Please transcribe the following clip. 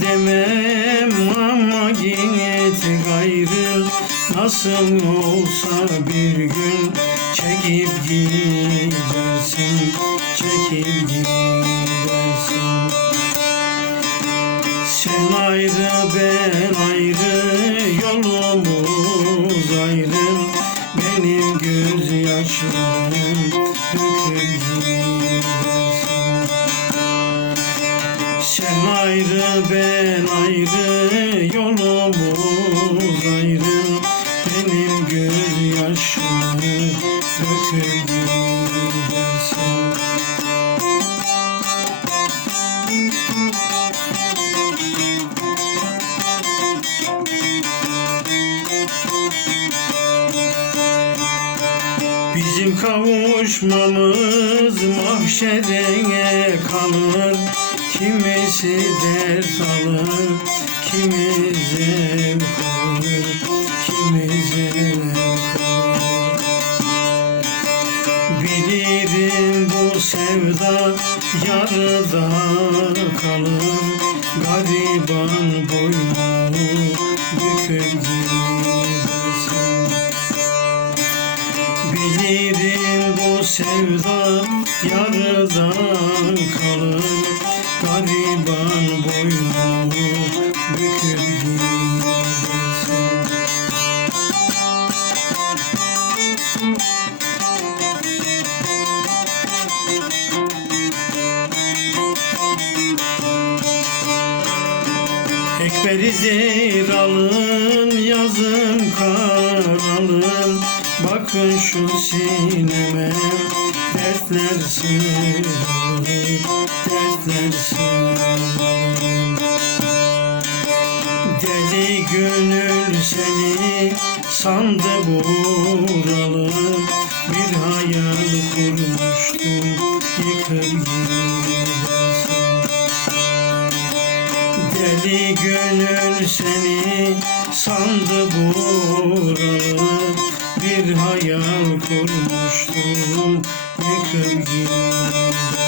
demem ama git gayrı. Nasıl olsa bir gün çekip gidersin Çekip gidersin. Sen ayrı ben ayrı yolumuz ayrı. Benim gözyaşlarım ayrı ben ayrı yolumuz ayrı. Benim gözyaşımı döküp gidersin Bizim kavuşmamız mahşere kalır Kimisi dert alır, kimi zevk alır Kimi zevk Bilirim bu sevda yarıda kalır Gariban boynunu büküp gidersin Bilirim bu sevda yarıda kalır Gariban boynunu büküp gidersin Ekberidir alın yazım karalım Bakın şu sineme dertler sığalım Dertler sığalım Deli gönül seni sandı buralım Bir hayal kurmuştum yıkıp gidersin Deli gönül seni sandı bu bir hayal kurmuştum yıkım.